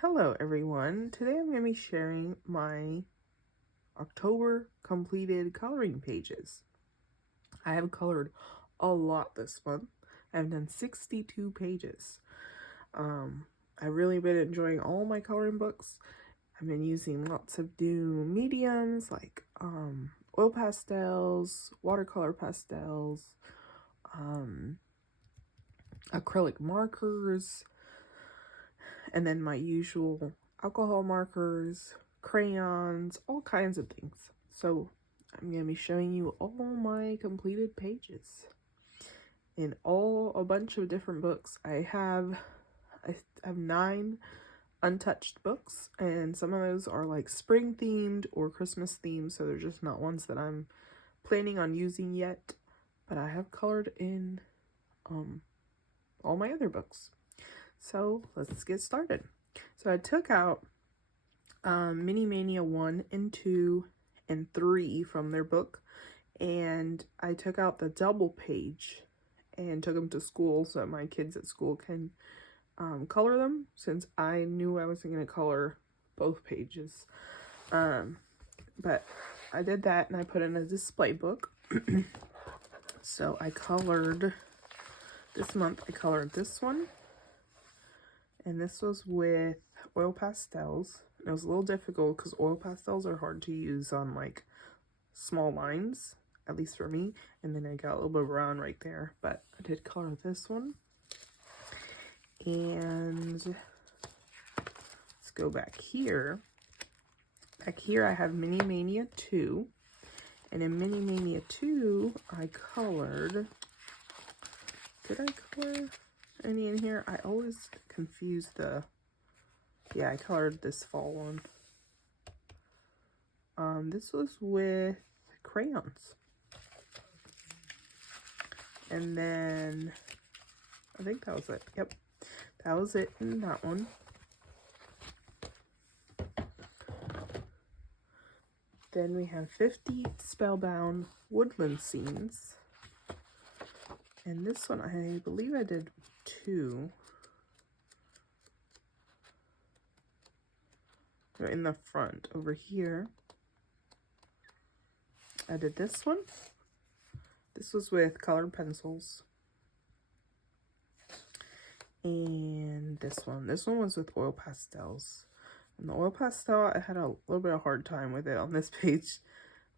Hello everyone. Today I'm going to be sharing my October completed coloring pages. I have colored a lot this month. I've done 62 pages. I've really been enjoying all my coloring books. I've been using lots of new mediums like oil pastels, watercolor pastels, acrylic markers, and then my usual alcohol markers, crayons, all kinds of things. So I'm going to be showing you all my completed pages in a bunch of different books. I have 9 untouched books, and some of those are like spring themed or Christmas themed, so they're just not ones that I'm planning on using yet, but I have colored in all my other books. So let's get started. So I took out Mini Mania 1 and 2 and 3 from their book, and I took out the double page and took them to school so that my kids at school can color them, since I knew I wasn't going to color both pages. But I did that and I put in a display book. So I colored, this month I colored this one. And this was with oil pastels. It was a little difficult because oil pastels are hard to use on like small lines, at least for me. And then I got a little bit of brown right there, but I did color this one. And let's go back here. Back here I have Mini Mania 2. And in Mini Mania 2, I colored, did I color any in here? I always confuse yeah, I colored this fall one. This was with crayons. And then, I think that was it. Yep, that was it in that one. Then we have 50 Spellbound Woodland Scenes. And this one, I believe I did 2. They're in the front over here. I did this one. This was with colored pencils. And this one was with oil pastels. And the oil pastel, I had a little bit of a hard time with it on this page,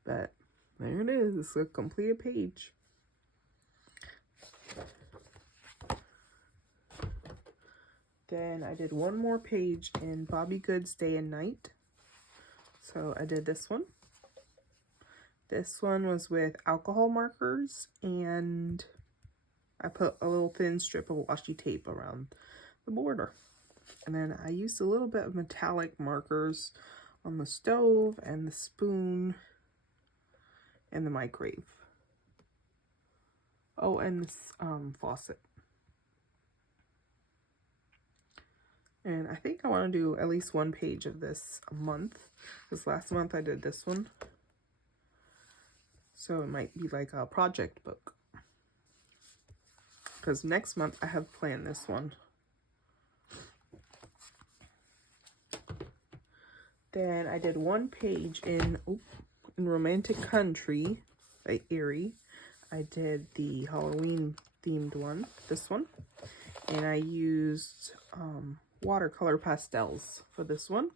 but there it is. It's a completed page. Then I did one more page in Bobby Good's Day and Night. So I did this one. This one was with alcohol markers, and I put a little thin strip of washi tape around the border. And then I used a little bit of metallic markers on the stove and the spoon and the microwave. Oh, and this faucet. And I think I want to do at least one page of this a month, because last month I did this one. So it might be like a project book. Because next month I have planned this one. Then I did one page in Romantic Country by Erie. I did the Halloween themed one, this one. And I used watercolor pastels for this one.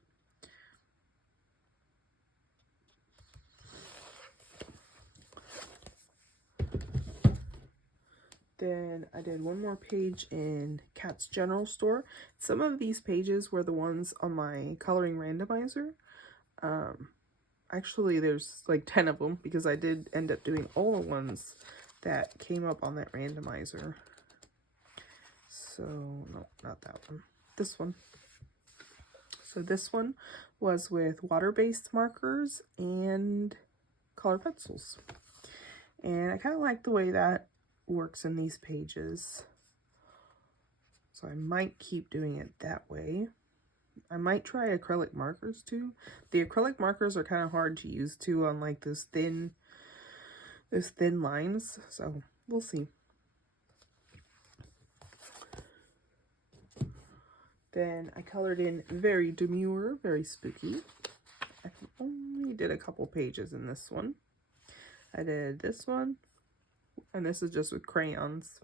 Then I did one more page in Cat's General Store. Some of these pages were the ones on my coloring randomizer. Actually, there's like 10 of them, because I did end up doing all the ones that came up on that randomizer. So, no, not that one. This one. So this one was with water-based markers and color pencils. And I kind of like the way that works in these pages. So I might keep doing it that way. I might try acrylic markers too. The acrylic markers are kind of hard to use too on like those thin lines. So we'll see. Then I colored in very demure, very spooky. I only did a couple pages in this one. I did this one, and this is just with crayons.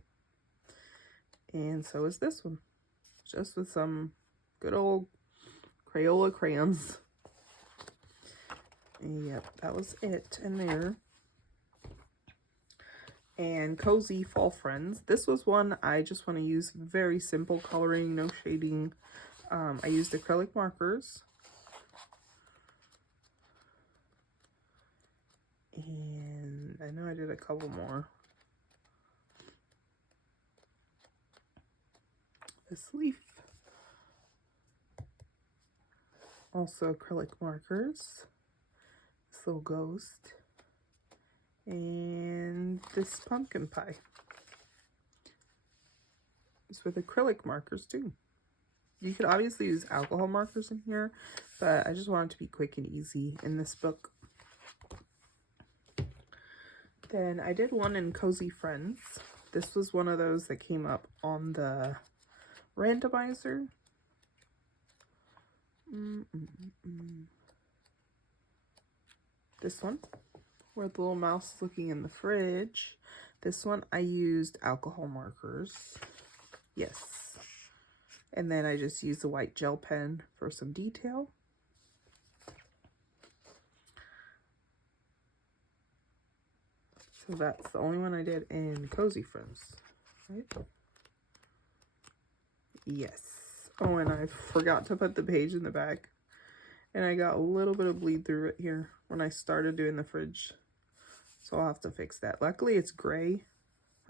And so is this one, just with some good old Crayola crayons. And yep, that was it in there. And Cozy Fall Friends. This was one I just want to use very simple coloring, no shading. I used acrylic markers. And I know I did a couple more. This leaf. Also acrylic markers. This little ghost. And this pumpkin pie. It's with acrylic markers too. You could obviously use alcohol markers in here, but I just want it to be quick and easy in this book. Then I did one in Cozy Friends. This was one of those that came up on the Randomizer. This one, where the little mouse is looking in the fridge. This one I used alcohol markers. Yes. And then I just used the white gel pen for some detail. So that's the only one I did in Cozy Friends, right? Yes. Oh, and I forgot to put the page in the back. And I got a little bit of bleed through it here when I started doing the fridge. So I'll have to fix that. Luckily it's gray,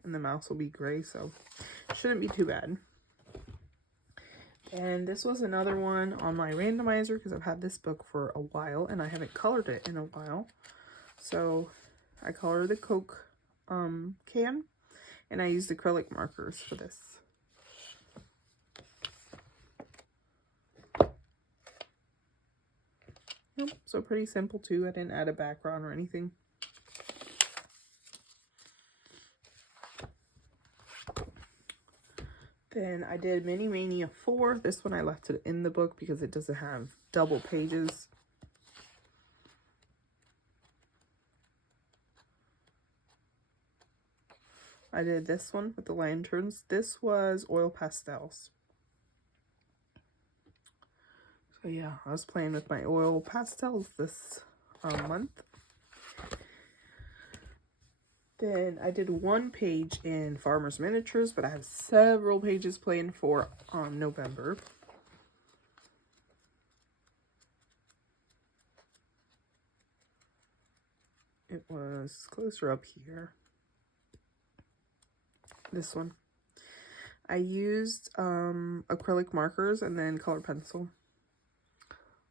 and the mouse will be gray, so it shouldn't be too bad. And this was another one on my randomizer because I've had this book for a while and I haven't colored it in a while. So I colored the Coke can, and I used acrylic markers for this. Nope, so pretty simple too. I didn't add a background or anything. Then I did Mini Mania 4. This one I left it in the book because it doesn't have double pages. I did this one with the lanterns. This was oil pastels. So yeah, I was playing with my oil pastels this month. Then I did one page in Farmer's Miniatures, but I have several pages planned for November. It was closer up here. This one. I used acrylic markers and then colored pencil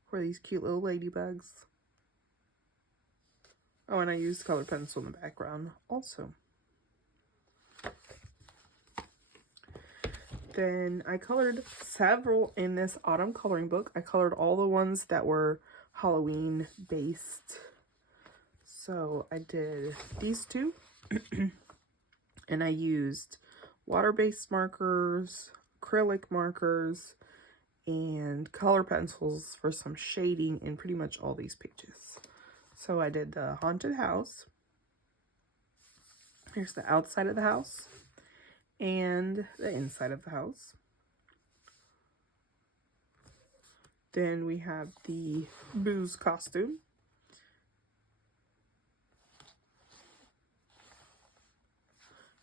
for these cute little ladybugs. Oh, and I used colored pencil in the background also. Then I colored several in this autumn coloring book. I colored all the ones that were Halloween based. So I did these two. And I used water-based markers, acrylic markers, and color pencils for some shading in pretty much all these pages. So I did the haunted house. Here's the outside of the house and the inside of the house. Then we have the Boo's costume.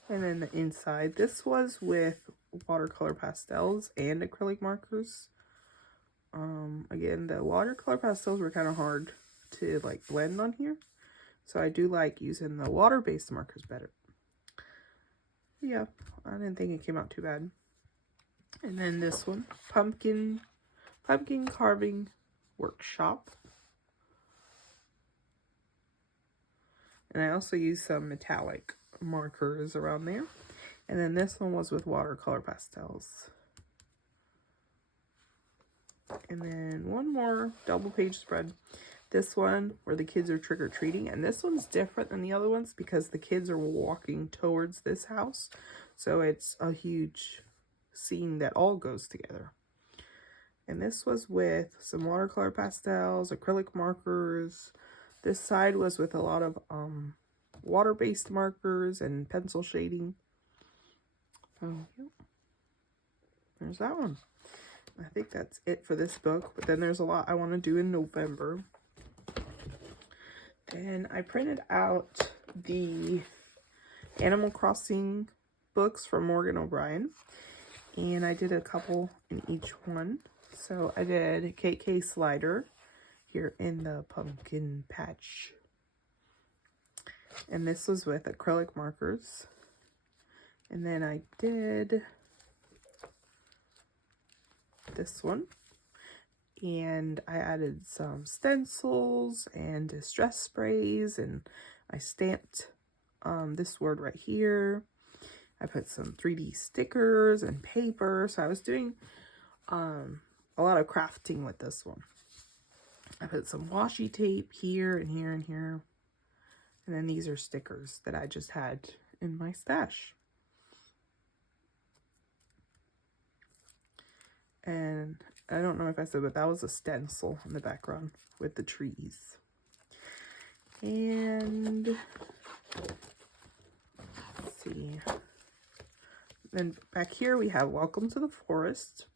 And then the inside. This was with watercolor pastels and acrylic markers. Again, the watercolor pastels were kind of hard to like blend on here. So I do like using the water-based markers better. Yeah, I didn't think it came out too bad. And then this one, pumpkin carving workshop. And I also used some metallic markers around there. And then this one was with watercolor pastels. And then one more double page spread. This one where the kids are trick-or-treating, and this one's different than the other ones because the kids are walking towards this house. So it's a huge scene that all goes together. And this was with some watercolor pastels, acrylic markers. This side was with a lot of water-based markers and pencil shading. So, yep. There's that one. I think that's it for this book, but then there's a lot I want to do in November. Then I printed out the Animal Crossing books from Morgan O'Brien, and I did a couple in each one. So I did KK Slider here in the pumpkin patch, and this was with acrylic markers. And then I did this one, and I added some stencils and distress sprays, and I stamped this word right here. I put some 3D stickers and paper, so I was doing a lot of crafting with this one. I put some washi tape here and here and here, and then these are stickers that I just had in my stash. And I don't know if I said, but that was a stencil in the background with the trees. And let's see. Then back here we have Welcome to the Forest.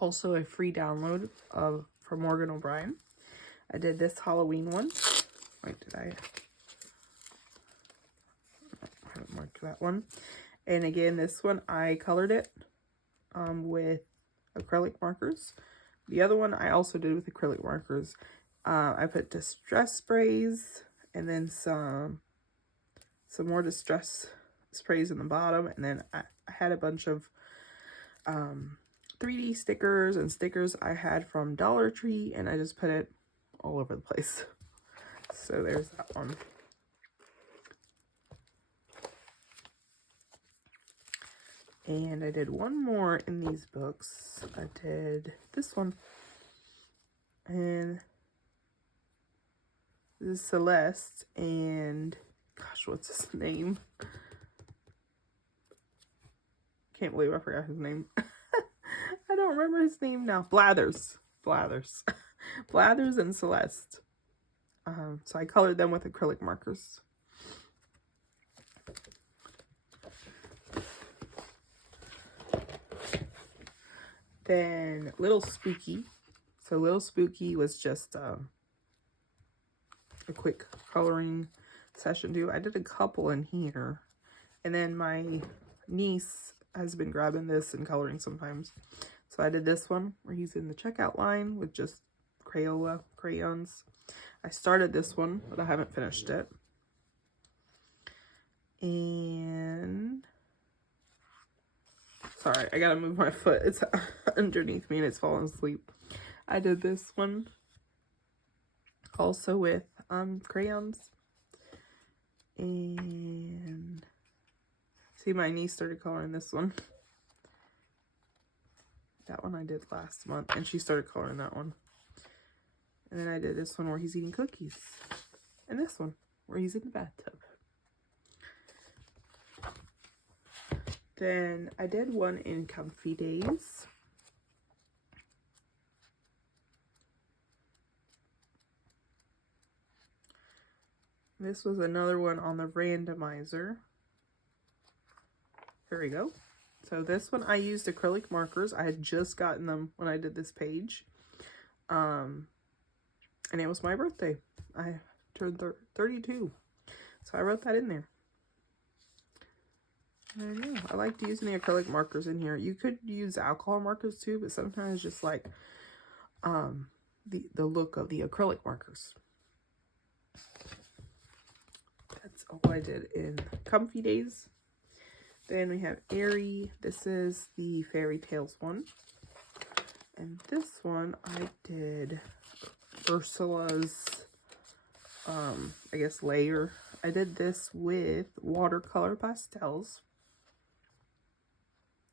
Also a free download from Morgan O'Brien. I did this Halloween one. Wait, I haven't marked that one. And again, this one I colored it with acrylic markers. The other one I also did with acrylic markers. I put distress sprays and then some more distress sprays in the bottom, and then I had a bunch of 3D stickers and stickers I had from Dollar Tree, and I just put it all over the place. So there's that one. And I did one more in these books. I did this one. And this is Celeste, and gosh, what's his name? Can't believe I forgot his name. I don't remember his name now. Blathers. Blathers and Celeste. So I colored them with acrylic markers. Then Little Spooky. So Little Spooky was just a quick coloring session too. I did a couple in here. And then my niece has been grabbing this and coloring sometimes. So I did this one where he's in the checkout line with just Crayola crayons. I started this one, but I haven't finished it. And sorry, I gotta move my foot. It's underneath me and it's falling asleep. I did this one also with crayons. And see, my niece started coloring this one. That one I did last month, and she started coloring that one. And then I did this one where he's eating cookies. And this one where he's in the bathtub. Then I did one in Comfy Days. This was another one on the randomizer. Here we go. So this one I used acrylic markers. I had just gotten them when I did this page. And it was my birthday. I turned 32. So I wrote that in there. And yeah, I liked using the acrylic markers in here. You could use alcohol markers too, but sometimes just like the look of the acrylic markers. That's all I did in Comfy Days. Then we have Airy. This is the Fairy Tales one. And this one I did Ursula's, I guess, layer. I did this with watercolor pastels.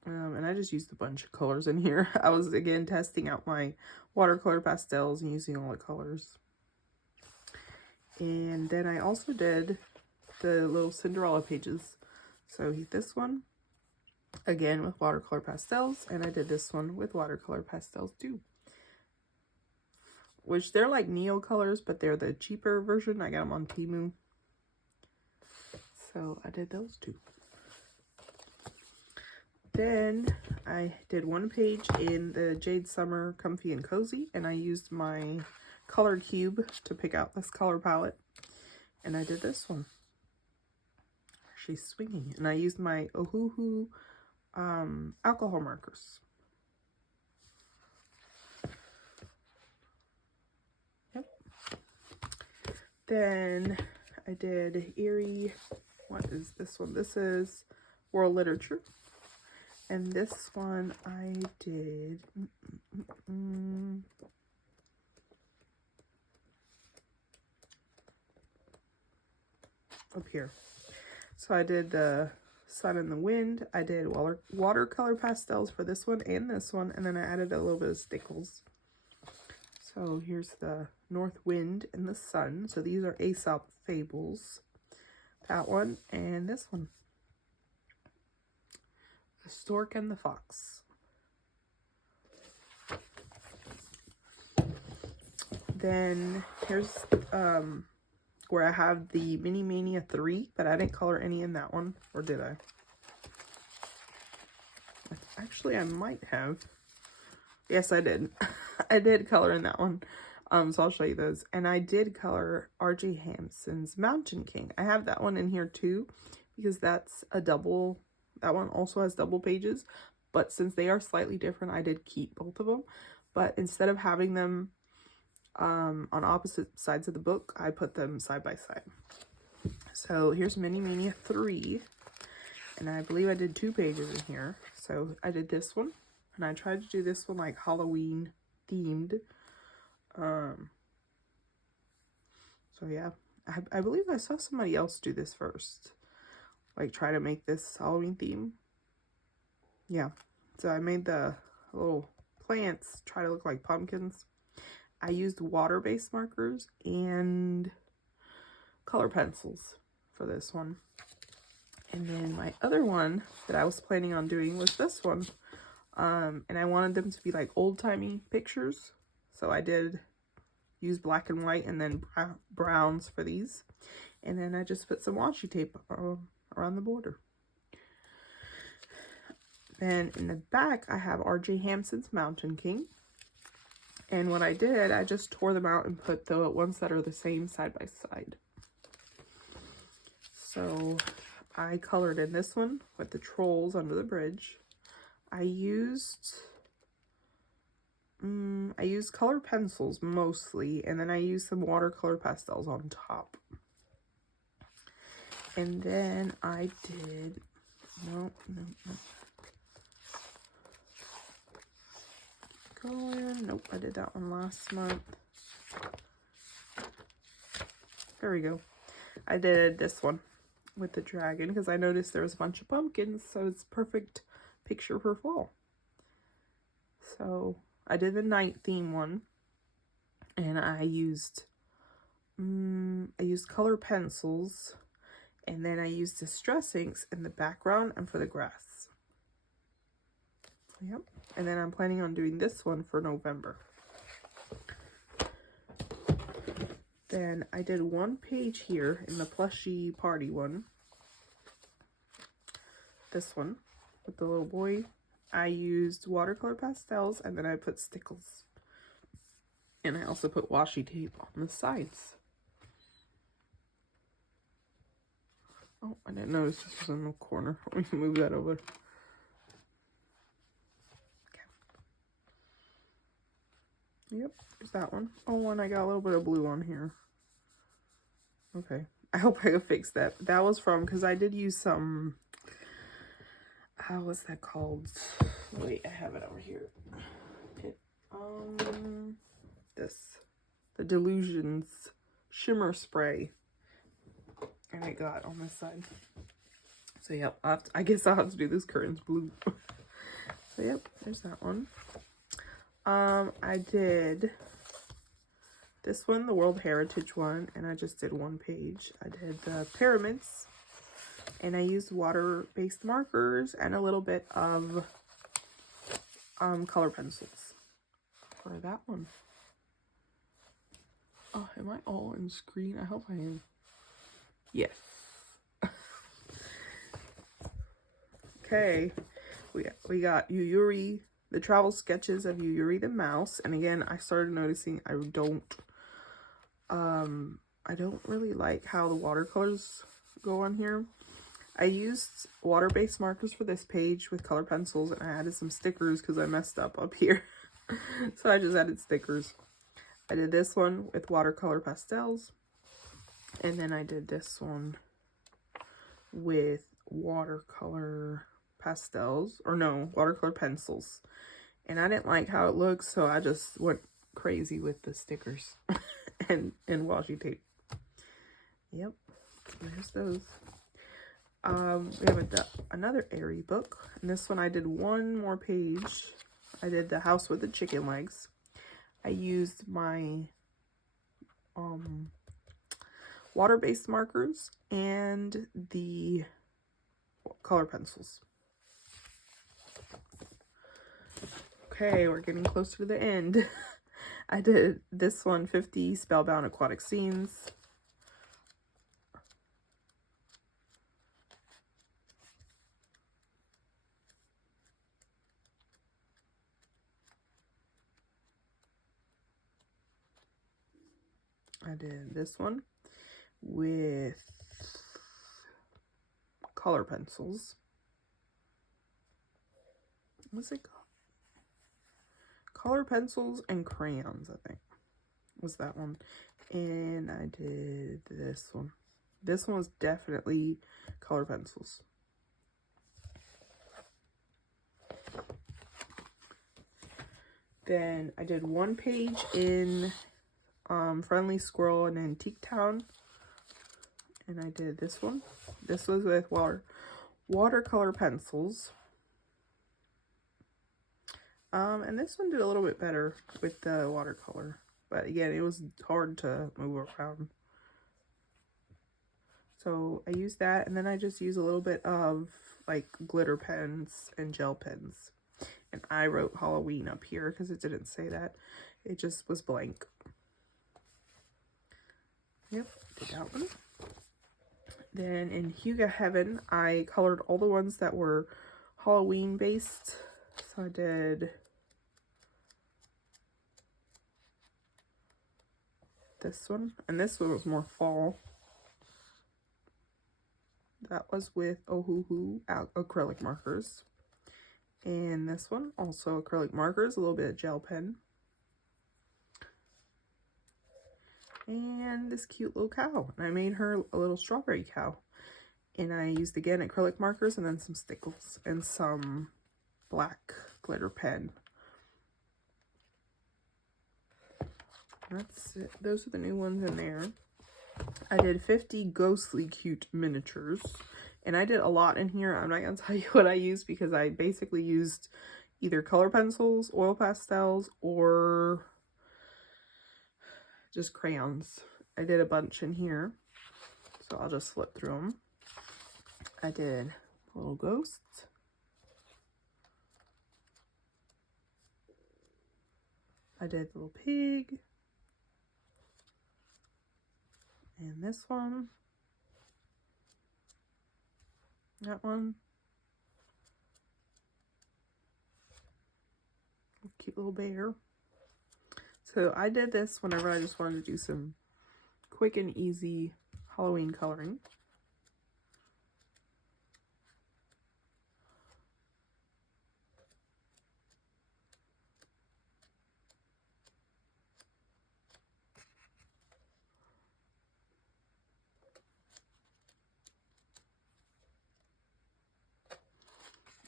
And I just used a bunch of colors in here. I was, again, testing out my watercolor pastels and using all the colors. And then I also did the little Cinderella pages. So this one again with watercolor pastels, and I did this one with watercolor pastels too. Which they're like Neo colors, but they're the cheaper version. I got them on Temu. So I did those two. Then I did one page in the Jade Summer Comfy and Cozy, and I used my color cube to pick out this color palette. And I did this one. She's swinging. And I used my Ohuhu alcohol markers. Yep. Then I did Erie. What is this one? This is World Literature. And this one I did up here. So I did the Sun and the Wind. I did watercolor pastels for this one and this one, and then I added a little bit of stickles. So here's the North Wind and the Sun. So these are Aesop Fables. That one and this one. The Stork and the Fox. Then here's where I have the Mini Mania 3, but I didn't color any in that one, or did I? Actually, I might have. Yes, I did. I did color in that one. So I'll show you those. And I did color R.J. Hampson's Mountain King. I have that one in here too, because that's a double. That one also has double pages, but since they are slightly different, I did keep both of them. But instead of having them on opposite sides of the book, I put them side by side. So here's Mini Mania 3, and I believe I did 2 pages in here. So I did this one, and I tried to do this one like Halloween themed. So yeah, I believe I saw somebody else do this first. Like try to make this Halloween theme. Yeah, so I made the little plants try to look like pumpkins. I used water-based markers and color pencils for this one. And then my other one that I was planning on doing was this one. And I wanted them to be like old-timey pictures. So I did use black and white and then browns for these. And then I just put some washi tape around the border. Then in the back, I have R.J. Hampson's Mountain King. And what I did, I just tore them out and put the ones that are the same side by side. So I colored in this one with the trolls under the bridge. I used color pencils mostly, and then I used some watercolor pastels on top. And then I did, no. Nope, I did that one last month. There we go. I did this one with the dragon because I noticed there was a bunch of pumpkins, so it's perfect picture for fall. So I did the night theme one, and I used color pencils, and then I used distress inks in the background and for the grass. Yep. And then I'm planning on doing this one for November. Then I did one page here in the plushy party one. This one with the little boy. I used watercolor pastels, and then I put stickles. And I also put washi tape on the sides. Oh, I didn't notice this was in the corner. Let me move that over. Okay. Yep, there's that one. Oh, and I got a little bit of blue on here. Okay, I hope I can fix that. That was from, because I did use some, what's that called? Wait, I have it over here. The Delusions shimmer spray. And I got on this side. So yep, I guess I'll have to do this curtains blue. So yep, there's that one. I did this one, the World Heritage one, and I just did one page. I did the pyramids, And I used water-based markers and a little bit of color pencils for that one. Oh, am I all in screen? I hope I am. Yes. Okay, we got Yuyuri, the travel sketches of Yuyuri the mouse. And again, I started noticing I don't really like how the watercolors go on here. I used water-based markers for this page with color pencils, and I added some stickers because I messed up here. So I just added stickers. I did this one with watercolor pastels, and then I did this one with watercolor pastels, or no, watercolor pencils. And I didn't like how it looks, so I just went crazy with the stickers and washi tape. Yep, there's those. We have another Airy book, and this one I did one more page. I did the house with the chicken legs. I used my water-based markers and the color pencils. Okay, we're getting closer to the end. I did this one, 50 spellbound aquatic scenes. I did this one with color pencils. What's it called? Color pencils and crayons, I think, was that one. And I did this one. This one was definitely color pencils. Then I did one page in Friendly Squirrel in Antique Town, and I did this one. This was with watercolor pencils. And this one did a little bit better with the watercolor, but again, it was hard to move around. So I used that, and then I just used a little bit of like glitter pens and gel pens. And I wrote Halloween up here because it didn't say that. It just was blank. Yep, did that one. Then in Huga Heaven, I colored all the ones that were Halloween based. So I did this one, and this one was more fall. That was with Ohuhu acrylic markers. And this one, also acrylic markers, a little bit of gel pen. And this cute little cow. And I made her a little strawberry cow. And I used, again, acrylic markers and then some stickles and some black glitter pen. That's it. Those are the new ones in there. I did 50 ghostly cute miniatures. And I did a lot in here. I'm not going to tell you what I used because I basically used either color pencils, oil pastels, or just crayons. I did a bunch in here, so I'll just flip through them. I did little ghosts. I did the little pig. And this one. That one. Cute little bear. So I did this whenever I just wanted to do some quick and easy Halloween coloring.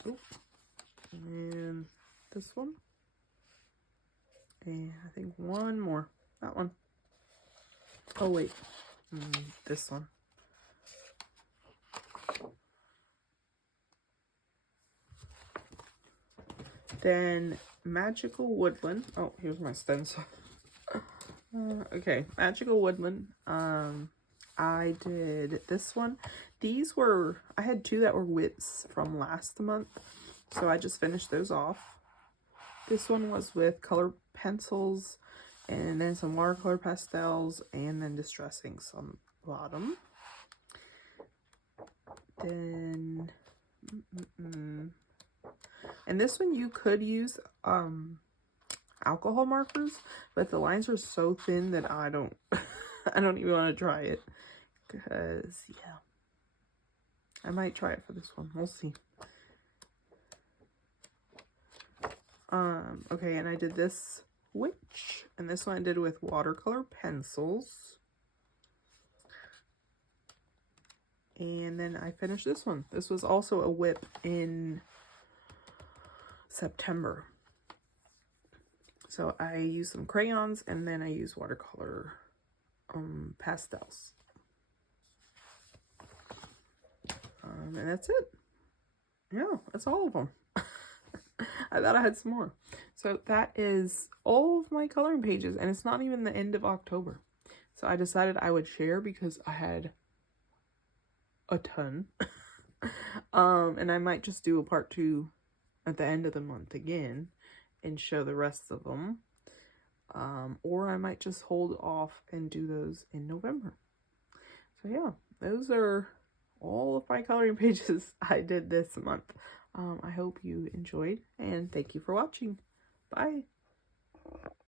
Oh, and this one. And I think one more. That one. Oh, wait. This one. Then Magical Woodland. Oh, here's my stencil. Okay, Magical Woodland. I did this one. These were, I had two that were whips from last month, so I just finished those off. This one was with colored pencils and then some watercolor pastels and then distress inks on the bottom. Then, and this one you could use alcohol markers, but the lines are so thin that I don't I don't even want to try it, because yeah, I might try it for this one. We'll see. Okay, and I did this witch, and this one I did with watercolor pencils. And then I finished this one. This was also a whip in September. So I used some crayons, and then I used watercolor pastels. And that's it. Yeah, that's all of them. I thought I had some more. So that is all of my coloring pages, and it's not even the end of October. So I decided I would share because I had a ton. And I might just do a part 2 at the end of the month again and show the rest of them. Or I might just hold off and do those in November. So yeah, those are all of my coloring pages I did this month. I hope you enjoyed, and thank you for watching. Bye.